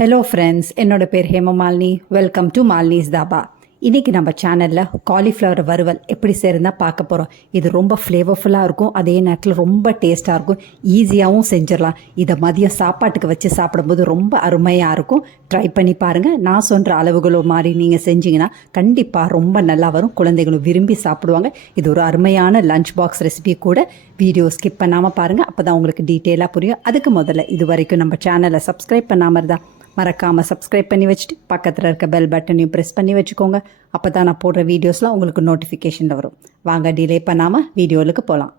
Hello friends, என்னோட பேர் Hemamalini. Welcome to Malini's dhaba. இன்றைக்கி நம்ம சேனலில் காலிஃப்ளவர் வறுவல் எப்படி செய்யறதுனா பார்க்க போகிறோம். இது ரொம்ப ஃப்ளேவர்ஃபுல்லாக இருக்கும், அதே நேரத்தில் ரொம்ப டேஸ்ட்டாக இருக்கும், ஈஸியாகவும் செஞ்சிடலாம். இதை மதியம் சாப்பாட்டுக்கு வச்சு சாப்பிடும்போது ரொம்ப அருமையாக இருக்கும். ட்ரை பண்ணி பாருங்கள். நான் சொல்கிற அளவுகளோ மாதிரி நீங்கள் செஞ்சிங்கன்னா கண்டிப்பாக ரொம்ப நல்லா வரும். குழந்தைகளும் விரும்பி சாப்பிடுவாங்க. இது ஒரு அருமையான லஞ்ச் பாக்ஸ் ரெசிபி கூட. வீடியோ ஸ்கிப் பண்ணாமல் பாருங்கள், அப்போ தான் உங்களுக்கு டீட்டெயிலாக புரியும். அதுக்கு முதல்ல இது வரைக்கும் நம்ம சேனலை சப்ஸ்கிரைப் பண்ணாமல் இருந்தால் மறக்காமல் சப்ஸ்கிரைப் பண்ணி வச்சுட்டு பக்கத்தில் இருக்க பெல் பட்டனையும் ப்ரெஸ் பண்ணி வச்சுக்கோங்க. அப்போ தான் நான் போடுற வீடியோஸ்லாம் உங்களுக்கு நோட்டிஃபிகேஷனில் வரும். வாங்க டிலே பண்ணாமல் வீடியோவுக்கு போகலாம்.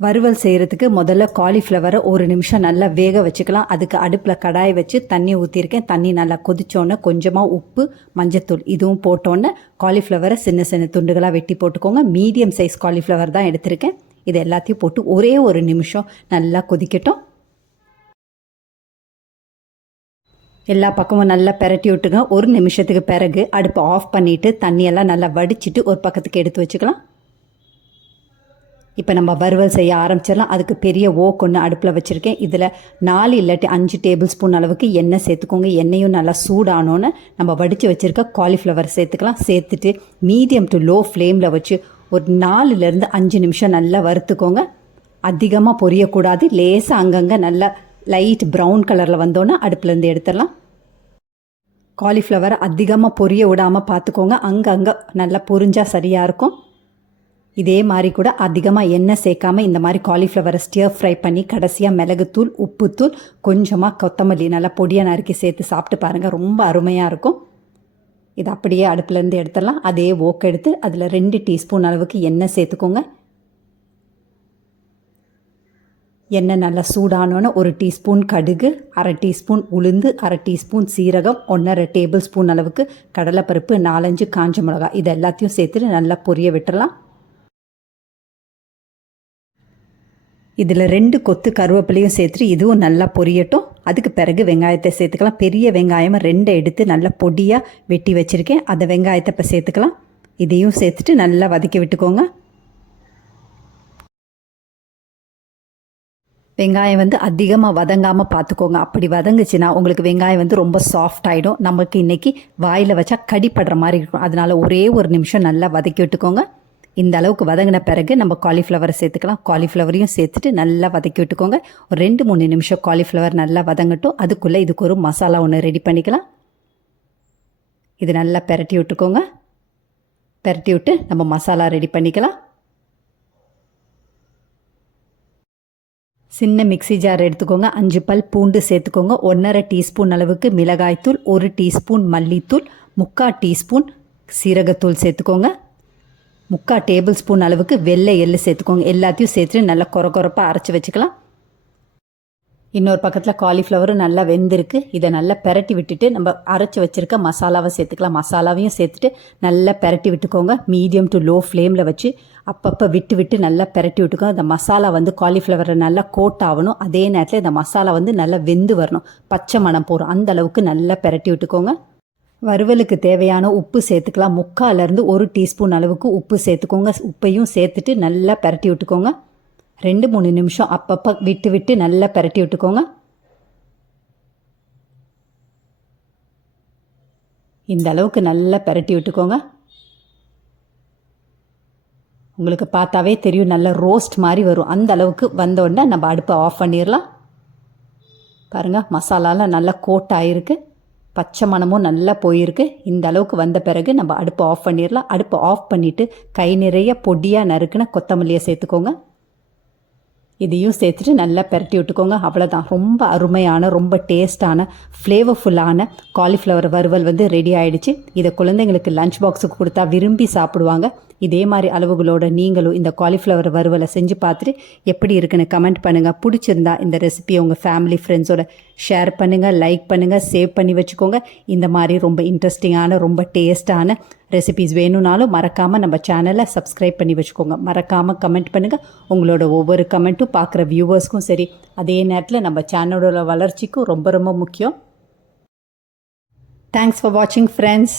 வறுவல் செய்கிறதுக்கு முதல்ல காலிஃப்ளவரை ஒரு நிமிஷம் நல்லா வேக வச்சுக்கலாம். அதுக்கு அடுப்பில் கடாயை வச்சு தண்ணி ஊற்றிருக்கேன். தண்ணி நல்லா கொதிச்சோன்னே கொஞ்சமாக உப்பு, மஞ்சத்தூள் இதுவும் போட்டோன்னே காலிஃப்ளவரை சின்ன சின்ன துண்டுகளாக வெட்டி போட்டுக்கோங்க. மீடியம் சைஸ் காலிஃப்ளவர் தான் எடுத்திருக்கேன். இது எல்லாத்தையும் போட்டு ஒரே ஒரு நிமிஷம் நல்லா கொதிக்கட்டும். எல்லா பக்கமும் நல்லா பெரட்டி விட்டுங்க. ஒரு நிமிஷத்துக்கு பிறகு அடுப்பை ஆஃப் பண்ணிவிட்டு தண்ணியெல்லாம் நல்லா வடிச்சிட்டு ஒரு பக்கத்துக்கு எடுத்து வச்சுக்கலாம். இப்போ நம்ம வறுவல் செய்ய ஆரம்பிச்சிடலாம். அதுக்கு பெரிய ஓக் ஒன்று அடுப்பில் வச்சுருக்கேன். இதில் 4 இல்லாட்டி 5 டேபிள் ஸ்பூன் அளவுக்கு எண்ணெய் சேர்த்துக்கோங்க. எண்ணெயும் நல்லா சூடானோன்னு நம்ம வடித்து வச்சுருக்க காலிஃப்ளவர் சேர்த்துக்கலாம். சேர்த்துட்டு மீடியம் டு லோ ஃப்ளேமில் வச்சு ஒரு 4லேருந்து 5 நிமிஷம் நல்லா வறுத்துக்கோங்க. அதிகமாக பொரியக்கூடாது. லேசாக அங்கங்கே நல்லா லைட் ப்ரௌன் கலரில் வந்தோன்னே அடுப்புலேருந்து எடுத்துடலாம். காலிஃப்ளவரை அதிகமாக பொரிய விடாமல் பார்த்துக்கோங்க. அங்கங்கே நல்லா பொரிஞ்சால் சரியாக இருக்கும். இதே மாதிரி கூட அதிகமாக எண்ணெய் சேர்க்காமல் இந்த மாதிரி காலிஃப்ளவரை ஸ்டியர் ஃப்ரை பண்ணி கடைசியாக மிளகுத்தூள், உப்புத்தூள், கொஞ்சமாக கொத்தமல்லி நல்லா பொடியாக நறுக்கி சேர்த்து சாப்பிட்டு பாருங்கள். ரொம்ப அருமையாக இருக்கும். இது அப்படியே அடுப்புலேருந்து எடுத்துடலாம். அதே ஓக்கு எடுத்து அதில் 2 டீஸ்பூன் அளவுக்கு எண்ணெய் சேர்த்துக்கோங்க. எண்ணெய் நல்லா சூடானோன்னு 1 டீஸ்பூன் கடுகு, 1/2 டீஸ்பூன் உளுந்து, 1/2 டீஸ்பூன் சீரகம், 1.5 டேபிள் ஸ்பூன் அளவுக்கு கடலைப்பருப்பு, 4-5 காஞ்ச மிளகா இது எல்லாத்தையும் சேர்த்துட்டு நல்லா பொரிய விட்டுடலாம். இதில் 2 கொத்து கருவேப்பிலையும் சேர்த்துட்டு இதுவும் நல்லா பொரியட்டும். அதுக்கு பிறகு வெங்காயத்தை சேர்த்துக்கலாம். பெரிய வெங்காயம் 2 எடுத்து நல்லா பொடியாக வெட்டி வச்சுருக்கேன். அந்த வெங்காயத்தை இப்போ சேர்த்துக்கலாம். இதையும் சேர்த்துட்டு நல்லா வதக்கி விட்டுக்கோங்க. வெங்காயம் அதிகமாக வதங்காமல் பார்த்துக்கோங்க. அப்படி வதங்குச்சுன்னா உங்களுக்கு வெங்காயம் ரொம்ப சாஃப்ட் ஆகிடும். நமக்கு இன்றைக்கி வாயில் வச்சா கடிப்படுற மாதிரி இருக்கும். அதனால் ஒரே ஒரு நிமிஷம் நல்லா வதக்கி விட்டுக்கோங்க. இந்த அளவுக்கு வதங்கின பிறகு நம்ம காலிஃப்ளவரை சேர்த்துக்கலாம். காலிஃப்ளவரையும் சேர்த்துட்டு நல்லா வதக்கி விட்டுக்கோங்க. ஒரு 2-3 நிமிஷம் காலிஃப்ளவர் நல்லா வதங்கட்டும். அதுக்குள்ளே இதுக்கு ஒரு மசாலா ஒன்று ரெடி பண்ணிக்கலாம். இது நல்லா பெரட்டி விட்டுக்கோங்க. பெரட்டி விட்டு நம்ம மசாலா ரெடி பண்ணிக்கலாம். சின்ன மிக்சி ஜார் எடுத்துக்கோங்க. 5 பல் பூண்டு சேர்த்துக்கோங்க. 1.5 டீஸ்பூன் அளவுக்கு மிளகாய்த்தூள், 1 டீஸ்பூன் மல்லித்தூள், 3/4 டீஸ்பூன் சீரகத்தூள் சேர்த்துக்கோங்க. 3/4 டேபிள் ஸ்பூன் அளவுக்கு வெள்ளை எள்ளு சேர்த்துக்கோங்க. எல்லாத்தையும் சேர்த்துட்டு நல்லா கொரப்பாக அரைச்சி வச்சுக்கலாம். இன்னொரு பக்கத்தில் காலிஃப்ளவரும் நல்லா வெந்திருக்கு. இதை நல்லா பெரட்டி விட்டுட்டு நம்ம அரைச்சி வச்சுருக்க மசாலாவை சேர்த்துக்கலாம். மசாலாவையும் சேர்த்துட்டு நல்லா பெரட்டி விட்டுக்கோங்க. மீடியம் டு லோ ஃப்ளேமில் வச்சு அப்பப்போ விட்டு நல்லா பெரட்டி விட்டுக்கோங்க. இந்த மசாலா காலிஃப்ளவரை நல்லா கோட் ஆகணும். அதே நேரத்தில் இந்த மசாலா நல்லா வெந்து வரணும், பச்சை மணம் போகும். அந்த அளவுக்கு நல்லா பெரட்டி விட்டுக்கோங்க. வறுவலுக்கு தேவையான உப்பு சேர்த்துக்கலாம். 3/4லேருந்து 1 டீஸ்பூன் அளவுக்கு உப்பு சேர்த்துக்கோங்க. உப்பையும் சேர்த்துட்டு நல்லா பெரட்டி விட்டுக்கோங்க. 2-3 நிமிஷம் அப்பப்போ விட்டு நல்லா பெரட்டி விட்டுக்கோங்க. இந்த அளவுக்கு நல்லா பெரட்டி விட்டுக்கோங்க. உங்களுக்கு பார்த்தாவே தெரியும், நல்லா ரோஸ்ட் மாதிரி வரும். அந்த அளவுக்கு வந்தோடனே நம்ம அடுப்பை ஆஃப் பண்ணிடலாம். பாருங்கள், மசாலாலாம் நல்லா கோட் ஆகிருக்கு, பச்சை மணமும் நல்லா போயிருக்கு. இந்த அளவுக்கு வந்த பிறகு நம்ம அடுப்பை ஆஃப் பண்ணிடலாம். அடுப்பை ஆஃப் பண்ணிவிட்டு கை நிறைய பொடியாக நறுக்குன கொத்தமல்லியை சேர்த்துக்கோங்க. இதையும் சேர்த்துட்டு நல்லா பெரட்டி விட்டுக்கோங்க. அவ்வளோதான். ரொம்ப அருமையான, ரொம்ப டேஸ்டான, ஃப்ளேவர்ஃபுல்லான காலிஃப்ளவர் வறுவல் ரெடி ஆகிடுச்சு. இதை குழந்தைங்களுக்கு லஞ்ச் பாக்ஸுக்கு கொடுத்தா விரும்பி சாப்பிடுவாங்க. இதே மாதிரி அளவுகளோட நீங்களும் இந்த காலிஃப்ளவர் வறுவலை செஞ்சு பார்த்துட்டு எப்படி இருக்குன்னு கமெண்ட் பண்ணுங்கள். பிடிச்சிருந்தா இந்த ரெசிபியை உங்கள் ஃபேமிலி ஃப்ரெண்ட்ஸோட ஷேர் பண்ணுங்கள், லைக் பண்ணுங்கள், சேவ் பண்ணி வச்சுக்கோங்க. இந்த மாதிரி ரொம்ப இன்ட்ரெஸ்டிங்கான, ரொம்ப டேஸ்டான ரெசிபிஸ் வேணும்னாலும் மறக்காமல் நம்ம சேனலை சப்ஸ்கிரைப் பண்ணி வச்சுக்கோங்க. மறக்காமல் கமெண்ட் பண்ணுங்கள். உங்களோட ஒவ்வொரு கமெண்ட்டும் பார்க்குற வியூவர்ஸ்க்கும் சரி, அதே நேரத்தில் நம்ம சேனலோட வளர்ச்சிக்கும் ரொம்ப ரொம்ப முக்கியம். தேங்க்ஸ் ஃபார் வாட்சிங் ஃப்ரெண்ட்ஸ்.